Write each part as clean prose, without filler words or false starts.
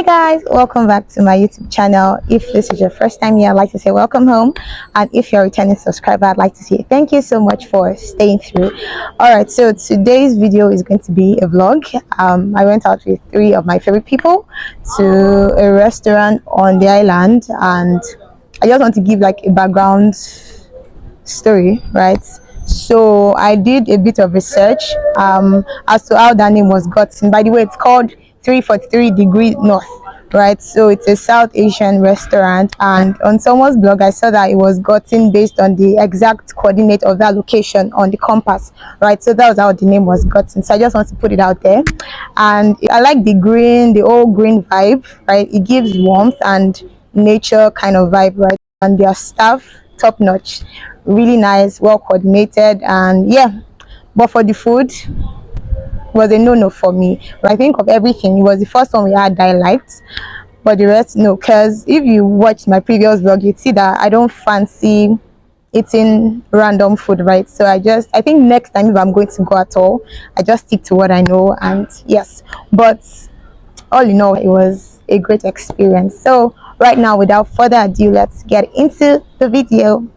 Hi guys, welcome back to my YouTube channel. If this is your first time here, I'd like to say welcome home, and if you're a returning subscriber, I'd like to say thank you so much for staying through. All right, so today's video is going to be a vlog. I went out with three of my favorite people to a restaurant on the island, and I just want to give like a background story, right? So I did a bit of research as to how that name was gotten. By the way, it's called 343 Degree North, right? So it's a South Asian restaurant, and on someone's blog I saw that it was gotten based on the exact coordinate of that location on the compass, right? So that was how the name was gotten. So I just want to put it out there. And I like the green, the old green vibe, right? It gives warmth and nature kind of vibe, right? And their staff, top notch, really nice, well coordinated, and yeah. But for the food, was a no-no for me. But I think of everything, it was the first one we had that I liked, but the rest no. Because if you watch my previous vlog, you'd see that I don't fancy eating random food, right? So I think next time if I'm going to go at all, I just stick to what I know. And yes, but all in all, it was a great experience. So right now, without further ado, let's get into the video.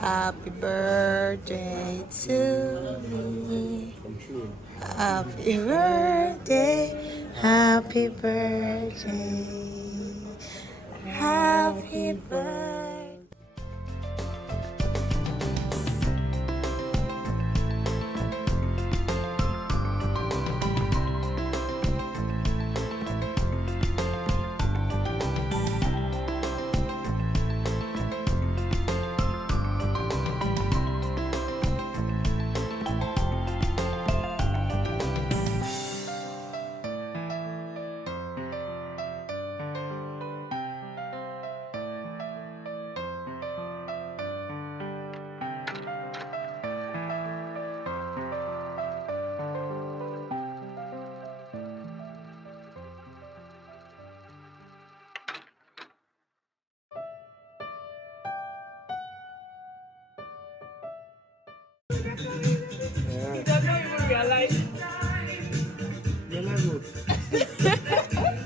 Happy birthday to me. Happy birthday. Happy birthday. Happy birthday. You don't even realize. Realize what?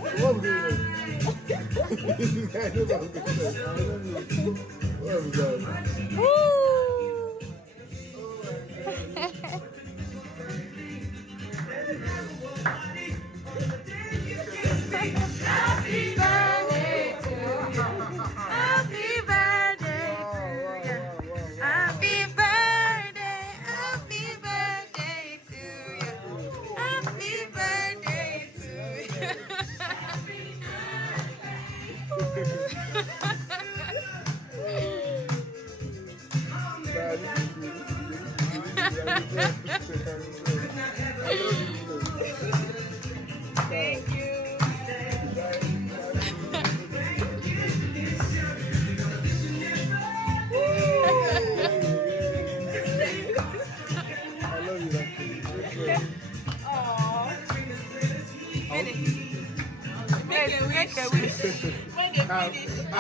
What's going on? I know what's going on. What's going on? Woo! Happy birthday to you. Happy birthday to you. Happy birthday. Happy birthday to you. Happy birthday to you. Thank you. Make a wish. When they finish. Oh!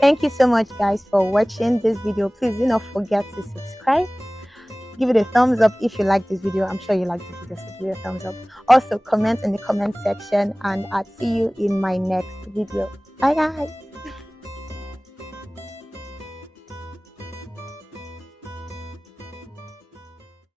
Thank you so much guys for watching this video. Please do not forget to subscribe, give it a thumbs up if you like this video. I'm sure you like this video, so give it a thumbs up. Also comment in the comment section, and I'll see you in my next video. Bye guys.